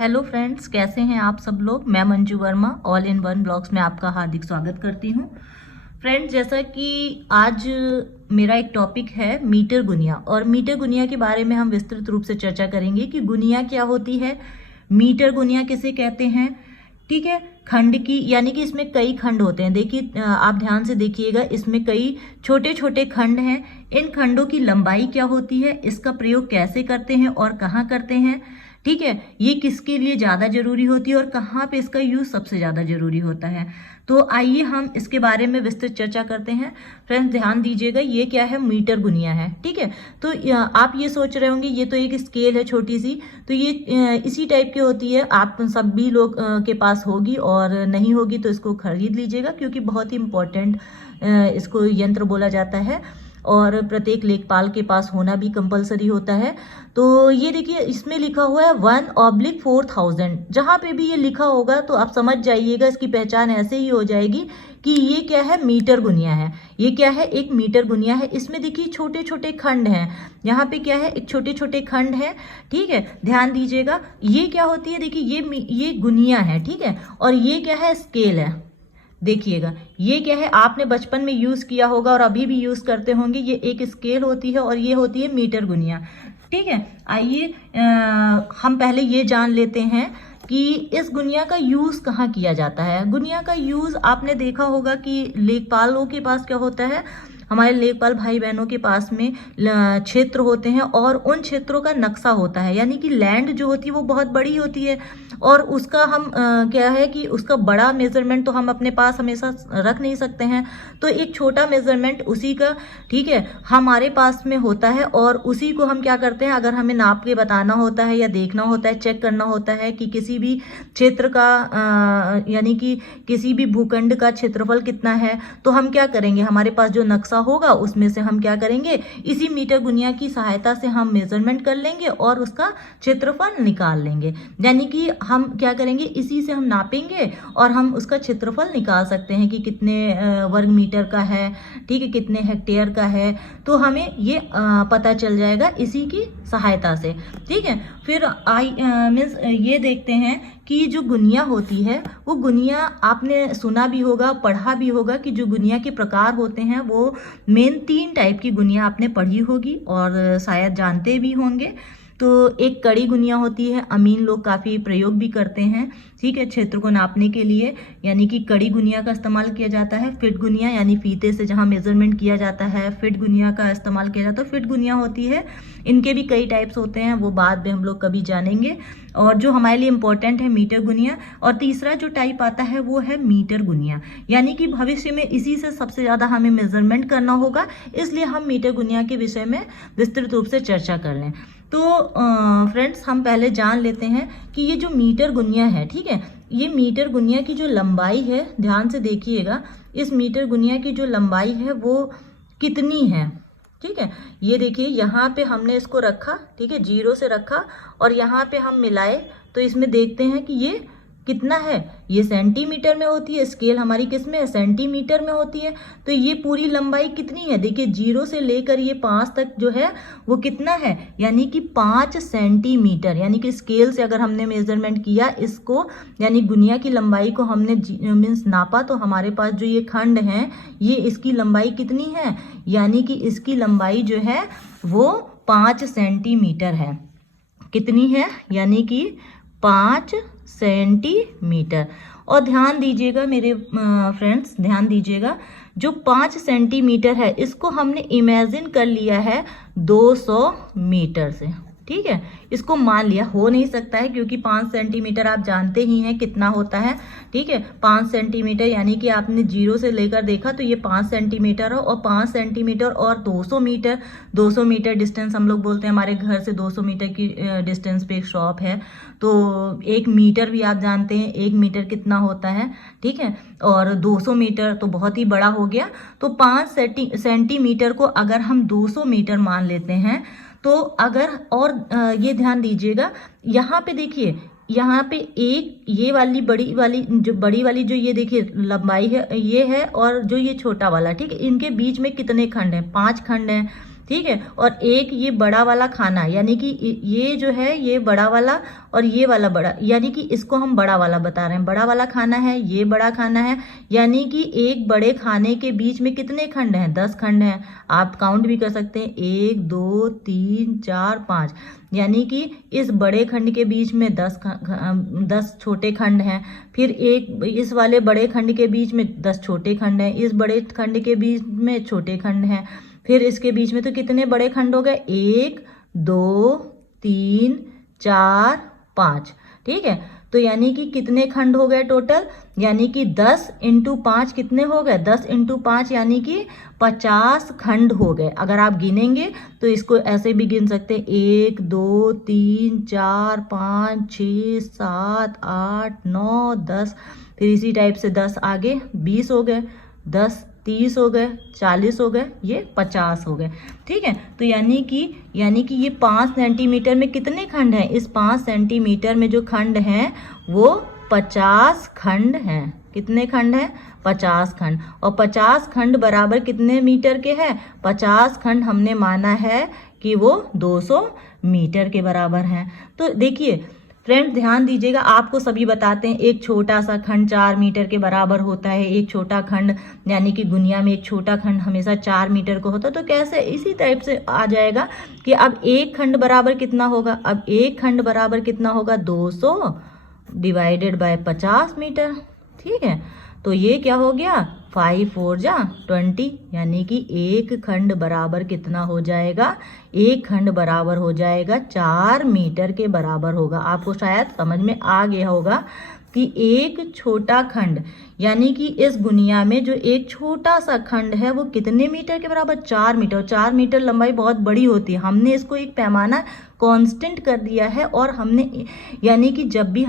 Hello friends, कैसे हैं आप सब लोग। मैं Manju Verma all in one blogs में आपका हार्दिक स्वागत करती हूं। फ्रेंड्स, जैसा कि आज मेरा एक टॉपिक है मीटर गुनिया, और मीटर गुनिया के बारे में हम विस्तृत रूप से चर्चा करेंगे कि गुनिया क्या होती है, मीटर गुनिया किसे कहते हैं। ठीक है, खंड की यानी कि इसमें कई खंड होते हैं। देखिए, आप ध्यान से देखिएगा, इसमें कई छोटे छोटे खंड हैं। इन खंडों की लंबाई क्या होती है, इसका प्रयोग कैसे करते हैं और कहाँ करते हैं। ठीक है, ये किसके लिए ज़्यादा जरूरी होती है और कहाँ पे इसका यूज सबसे ज़्यादा जरूरी होता है। तो आइए हम इसके बारे में विस्तृत चर्चा करते हैं। फ्रेंड्स, ध्यान दीजिएगा, ये क्या है, मीटर गुनिया है। ठीक है, तो आप ये सोच रहे होंगे ये तो एक स्केल है छोटी सी, तो ये इसी टाइप की होती है, आप सभी लोग के पास होगी, और नहीं होगी तो इसको खरीद लीजिएगा, क्योंकि बहुत ही इंपॉर्टेंट इसको यंत्र बोला जाता है और प्रत्येक लेखपाल के पास होना भी कंपलसरी होता है। तो ये देखिए, इसमें लिखा हुआ है 1/4000। जहाँ पे भी ये लिखा होगा तो आप समझ जाइएगा, इसकी पहचान ऐसे ही हो जाएगी कि ये क्या है, मीटर गुनिया है। ये क्या है, एक मीटर गुनिया है। इसमें देखिए छोटे छोटे खंड हैं, यहाँ पे क्या है, एक छोटे छोटे खंड हैं। ठीक है, ध्यान दीजिएगा, ये क्या होती है, देखिए ये गुनिया है। ठीक है, और ये क्या है, स्केल है। देखिएगा, ये क्या है, आपने बचपन में यूज किया होगा और अभी भी यूज करते होंगे। ये एक स्केल होती है और ये होती है मीटर गुनिया। ठीक है, आइए हम पहले ये जान लेते हैं कि इस गुनिया का यूज कहाँ किया जाता है। गुनिया का यूज आपने देखा होगा कि लेखपालों के पास क्या होता है, हमारे लेखपाल भाई बहनों के पास में क्षेत्र होते हैं और उन क्षेत्रों का नक्शा होता है। यानी कि लैंड जो होती है वो बहुत बड़ी होती है, और उसका हम क्या है कि उसका बड़ा मेजरमेंट तो हम अपने पास हमेशा रख नहीं सकते हैं। तो एक छोटा मेजरमेंट उसी का, ठीक है, हमारे पास में होता है, और उसी को हम क्या करते हैं, अगर हमें नाप के बताना होता है या देखना होता है, चेक करना होता है कि किसी भी क्षेत्र का यानी कि किसी भी भूखंड का क्षेत्रफल कितना है, तो हम क्या करेंगे, हमारे पास जो नक्शा होगा उसमें से हम क्या करेंगे, इसी मीटर गुनिया की सहायता से हम मेजरमेंट कर लेंगे और उसका क्षेत्रफल निकाल लेंगे। यानी कि हम क्या करेंगे, इसी से हम नापेंगे और हम उसका क्षेत्रफल निकाल सकते हैं कि कितने वर्ग मीटर का है, ठीक है, कितने हेक्टेयर का है। तो हमें ये पता चल जाएगा इसी की सहायता से। ठीक है, फिर मीन्स ये देखते हैं कि जो गुनिया होती है, वो गुनिया आपने सुना भी होगा, पढ़ा भी होगा कि जो गुनिया के प्रकार होते हैं वो मेन 3 टाइप की गुनिया आपने पढ़ी होगी और शायद जानते भी होंगे। तो एक कड़ी गुनिया होती है, अमीन लोग काफ़ी प्रयोग भी करते हैं, ठीक है, क्षेत्र को नापने के लिए, यानी कि कड़ी गुनिया का इस्तेमाल किया जाता है। फिट गुनिया यानी फीते से जहाँ मेजरमेंट किया जाता है, फिट गुनिया का इस्तेमाल किया जाता है। फिट गुनिया होती है, इनके भी कई टाइप्स होते हैं, वो बाद में हम लोग कभी जानेंगे। और जो हमारे लिए इम्पोर्टेंट है, मीटर गुनिया। और तीसरा जो टाइप आता है वो है मीटर गुनिया, यानी कि भविष्य में इसी से सबसे ज़्यादा हमें मेजरमेंट करना होगा, इसलिए हम मीटर गुनिया के विषय में विस्तृत रूप से चर्चा कर लें। तो फ्रेंड्स, हम पहले जान लेते हैं कि ये जो मीटर गुनिया है, ठीक है, ये मीटर गुनिया की जो लंबाई है, ध्यान से देखिएगा, इस मीटर गुनिया की जो लंबाई है वो कितनी है। ठीक है, ये देखिए, यहाँ पे हमने इसको रखा, ठीक है, 0 से रखा, और यहाँ पे हम मिलाए तो इसमें देखते हैं कि ये कितना है। ये सेंटीमीटर में होती है, स्केल हमारी किस में है, सेंटीमीटर में होती है। तो ये पूरी लंबाई कितनी है, देखिए 0 से लेकर ये 5 तक जो है वो कितना है, यानी कि 5 सेंटीमीटर। यानी कि स्केल से अगर हमने मेजरमेंट किया इसको, यानी गुनिया की लंबाई को हमने मीन्स नापा, तो हमारे पास जो ये खंड हैं, ये इसकी लंबाई कितनी है, यानी कि इसकी लंबाई जो है वो 5 सेंटीमीटर है। कितनी है, यानी कि 5 सेंटीमीटर। और ध्यान दीजिएगा मेरे फ्रेंड्स, ध्यान दीजिएगा, जो 5 सेंटीमीटर है इसको हमने इमेजिन कर लिया है 200 मीटर से। ठीक है, इसको मान लिया, हो नहीं सकता है क्योंकि 5 सेंटीमीटर आप जानते ही हैं कितना होता है। ठीक है, 5 सेंटीमीटर यानी कि आपने 0 से लेकर देखा तो ये 5 सेंटीमीटर है, और 5 सेंटीमीटर और 200 मीटर, 200 मीटर डिस्टेंस हम लोग बोलते हैं, हमारे घर से 200 मीटर की डिस्टेंस पे एक शॉप है। तो 1 मीटर भी आप जानते हैं, 1 मीटर कितना होता है, ठीक है, और 200 मीटर तो बहुत ही बड़ा हो गया। तो 5 सेंटीमीटर को अगर हम 200 मीटर मान लेते हैं, तो अगर, और ये ध्यान दीजिएगा, यहाँ पे देखिए, यहाँ पे एक ये वाली बड़ी वाली जो ये देखिए लंबाई है ये है, और जो ये छोटा वाला, ठीक है, इनके बीच में कितने खंड हैं, 5 खंड हैं। ठीक है। और एक ये बड़ा वाला खाना, यानी कि ये जो है ये बड़ा वाला और ये वाला बड़ा, यानी कि इसको हम बड़ा वाला बता रहे हैं, बड़ा वाला खाना है, ये बड़ा खाना है। यानी कि एक बड़े खाने के बीच में कितने खंड हैं? 10 खंड हैं। आप काउंट भी कर सकते हैं, 1 2 3 4 5। यानी कि इस बड़े खंड के बीच में 10 छोटे खंड हैं। फिर एक इस वाले बड़े खंड के बीच में 10 छोटे खंड हैं। इस बड़े खंड के बीच में छोटे खंड हैं। फिर इसके बीच में तो कितने बड़े खंड हो गए? 1 2 3 4 5। ठीक है। तो यानी कि कितने खंड हो गए टोटल? यानी कि 10 × 5 कितने हो गए? 10 × 5 यानी कि 50 खंड हो गए। अगर आप गिनेंगे तो इसको ऐसे भी गिन सकते हैं, 1 2 3 4 5 6 7 8 9 10। फिर इसी टाइप से 10 आगे 20 हो गए, 10 30 हो गए, 40 हो गए, ये 50 हो गए। ठीक है। तो यानी कि ये 5 सेंटीमीटर में कितने खंड हैं? इस 5 सेंटीमीटर में जो खंड हैं वो 50 खंड हैं। कितने खंड हैं? 50 खंड। और 50 खंड बराबर कितने मीटर के हैं? 50 खंड हमने माना है कि वो 200 मीटर के बराबर हैं। तो देखिए फ्रेंड, ध्यान दीजिएगा, आपको सभी बताते हैं एक छोटा सा खंड 4 मीटर के बराबर होता है। एक छोटा खंड यानी कि गुनिया में एक छोटा खंड हमेशा 4 मीटर का होता है। तो कैसे? इसी टाइप से आ जाएगा कि अब एक खंड बराबर कितना होगा? अब एक खंड बराबर कितना होगा? 200 डिवाइडेड बाय 50 मीटर। ठीक है। तो ये क्या हो गया? 5 4 जा 20, यानी कि एक खंड बराबर कितना हो जाएगा? एक खंड बराबर हो जाएगा 4 मीटर के बराबर होगा। आपको शायद समझ में आ गया होगा कि एक छोटा खंड, यानी कि इस गुनिया में जो एक छोटा सा खंड है वो कितने मीटर के बराबर? 4 मीटर। 4 मीटर लंबाई बहुत बड़ी होती है। हमने इसको एक पैमाना कांस्टेंट कर दिया है। और हमने यानी कि जब भी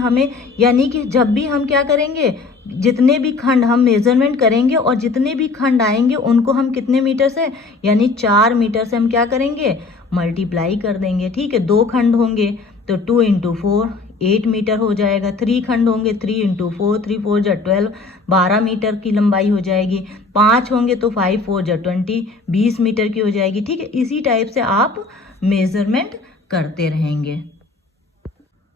हम क्या करेंगे, जितने भी खंड हम मेजरमेंट करेंगे और जितने भी खंड आएंगे उनको हम कितने मीटर से, यानी 4 मीटर से हम क्या करेंगे? मल्टीप्लाई कर देंगे। ठीक है। 2 खंड होंगे तो 2 × 4 8 मीटर हो जाएगा। 3 खंड होंगे, 3 × 4 3 4 जा 12 12 मीटर की लंबाई हो जाएगी। 5 होंगे तो 5 4 जा 20 20 मीटर की हो जाएगी। ठीक है। इसी टाइप से आप मेजरमेंट करते रहेंगे।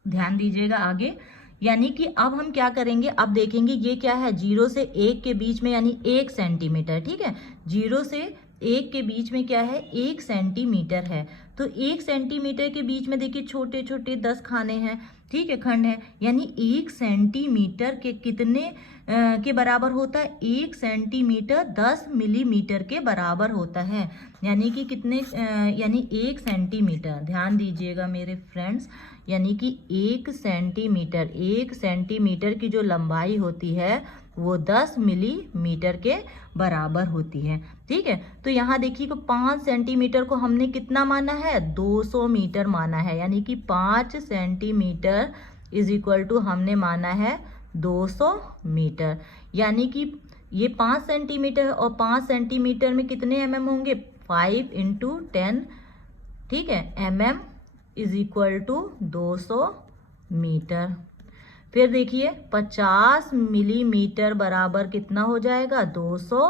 ध्यान दीजिएगा आगे, यानी कि अब हम क्या करेंगे, अब देखेंगे ये क्या है, 0 से 1 के बीच में यानी 1 सेंटीमीटर। ठीक है। 0 से 1 के बीच में क्या है? 1 सेंटीमीटर है। तो 1 सेंटीमीटर के बीच में देखिए छोटे छोटे 10 खाने हैं। ठीक है, खंड है। यानी 1 सेंटीमीटर के कितने के बराबर होता है? 1 सेंटीमीटर 10 मिलीमीटर के बराबर होता है। यानी कि कितने यानी 1 सेंटीमीटर, ध्यान दीजिएगा मेरे फ्रेंड्स, यानी कि 1 सेंटीमीटर की जो लंबाई होती है वो 10 मिलीमीटर के बराबर होती है। ठीक है। तो यहाँ देखिए 5 सेंटीमीटर को हमने कितना माना है? 200 मीटर माना है। यानी कि 5 सेंटीमीटर इज इक्वल टू हमने माना है 200 मीटर। यानी कि ये 5 सेंटीमीटर और 5 सेंटीमीटर में कितने mm होंगे? 5 × 10। ठीक है, mm is equal to 200 metre. फिर देखिए 50 मिलीमीटर बराबर कितना हो जाएगा? 200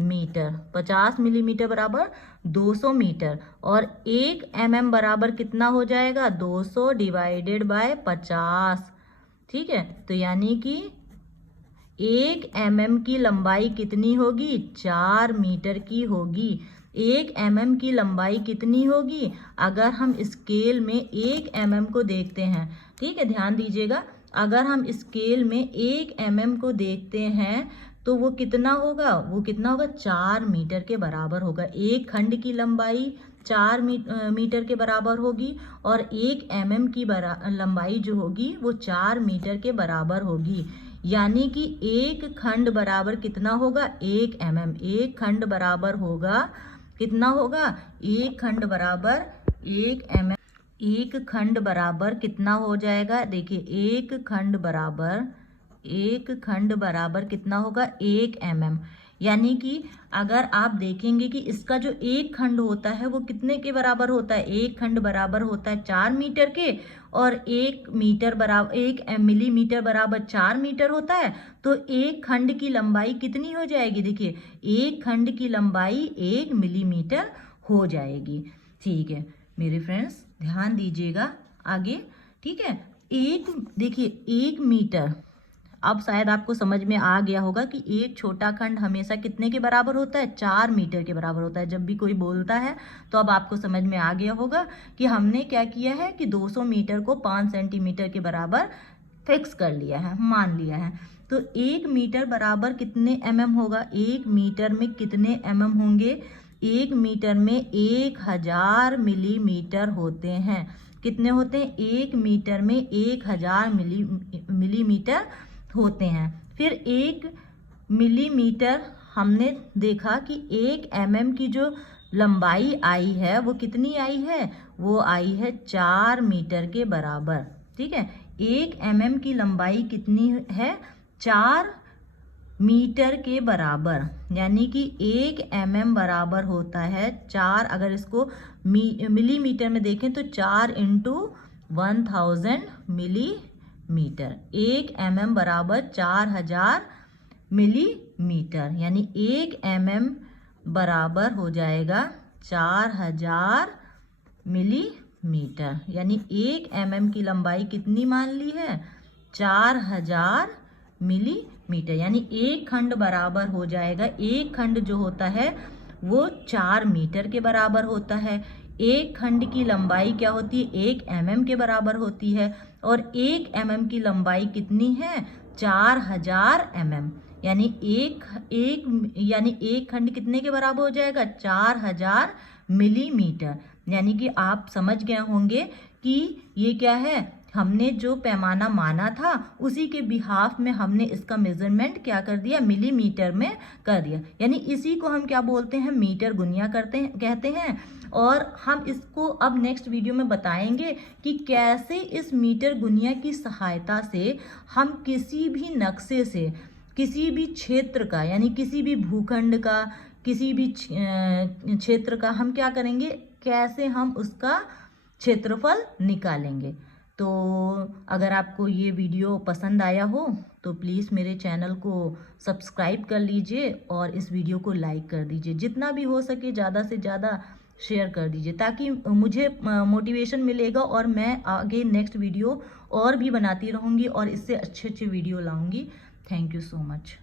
मीटर। 50 मिलीमीटर बराबर 200 मीटर। और 1 mm बराबर कितना हो जाएगा? 200 डिवाइडेड बाय 50। ठीक है। तो यानी कि 1 mm की लंबाई कितनी होगी? 4 मीटर की होगी। 1 mm की लंबाई कितनी होगी? अगर हम स्केल में 1 mm को देखते हैं, ठीक है, ध्यान दीजिएगा, अगर हम स्केल में 1 mm को देखते हैं तो वो कितना होगा? वो कितना होगा? 4 मीटर के बराबर होगा। एक खंड की लंबाई 4 मीटर के बराबर होगी और 1 mm की लंबाई जो होगी वो 4 मीटर के बराबर होगी। यानी कि एक खंड बराबर कितना होगा? 1 mm। एक खंड बराबर होगा कितना होगा? एक खंड बराबर 1 mm। एक खंड बराबर कितना हो जाएगा? देखिए एक खंड बराबर कितना होगा? 1 mm। यानी कि अगर आप देखेंगे कि इसका जो एक खंड होता है वो कितने के बराबर होता है? एक खंड बराबर होता है 4 मीटर के और 1 मिलीमीटर बराबर 4 मीटर होता है। तो एक खंड की लंबाई कितनी हो जाएगी? देखिए एक खंड की लंबाई 1 मिलीमीटर हो जाएगी। ठीक है मेरे फ्रेंड्स, ध्यान दीजिएगा आगे। ठीक है, देखिए 1 मीटर, अब शायद आपको समझ में आ गया होगा कि एक छोटा खंड हमेशा कितने के बराबर होता है, 4 मीटर के बराबर होता है। जब भी कोई बोलता है तो अब आपको समझ में आ गया होगा कि हमने क्या किया है कि 200 मीटर को 5 सेंटीमीटर के बराबर फिक्स कर लिया है, मान लिया है। तो 1 मीटर बराबर कितने mm होगा, 1 मीटर में कितने mm होंगे, 1 मीटर में 1000 मिलीमीटर होते हैं। कितने होते हैं, 1 मीटर में 1000 मिलीमीटर होते हैं। फिर 1 मिलीमीटर हमने देखा कि 1 mm की जो लंबाई आई है वो कितनी आई है, वो आई है 4 मीटर के बराबर। ठीक है, 1 mm की लंबाई कितनी है, 4 मीटर के बराबर, यानी कि 1 mm बराबर होता है 4, अगर इसको मिलीमीटर में देखें तो 4 इंटू 1000 मिलीमीटर। 1 mm बराबर 4000 मिलीमीटर, यानी 1 mm बराबर हो जाएगा 4000 मिलीमीटर। यानी 1 mm की लंबाई कितनी मान ली है, 4000 मिलीमीटर। यानी एक खंड बराबर हो जाएगा, एक खंड जो होता है वो 4 मीटर के बराबर होता है। एक खंड की लंबाई क्या होती है, 1 mm के बराबर होती है, और 1 mm की लंबाई कितनी है, 4000 mm। यानी एक खंड कितने के बराबर हो जाएगा, 4000 मिलीमीटर। यानी कि आप समझ गए होंगे कि ये क्या है, हमने जो पैमाना माना था उसी के बिहाफ में हमने इसका मेजरमेंट क्या कर दिया, मिलीमीटर में कर दिया। यानी इसी को हम क्या बोलते हैं, मीटर गुनिया कहते हैं। और हम इसको अब नेक्स्ट वीडियो में बताएंगे कि कैसे इस मीटर गुनिया की सहायता से हम किसी भी नक्शे से किसी भी क्षेत्र का, यानी किसी भी भूखंड का, किसी भी क्षेत्र का हम क्या करेंगे, कैसे हम उसका क्षेत्रफल निकालेंगे। तो अगर आपको ये वीडियो पसंद आया हो तो प्लीज़ मेरे चैनल को सब्सक्राइब कर लीजिए और इस वीडियो को लाइक कर दीजिए। जितना भी हो सके ज़्यादा से ज़्यादा शेयर कर दीजिए, ताकि मुझे मोटिवेशन मिलेगा और मैं आगे नेक्स्ट वीडियो और भी बनाती रहूँगी और इससे अच्छे अच्छे वीडियो लाऊँगी। Thank you so much.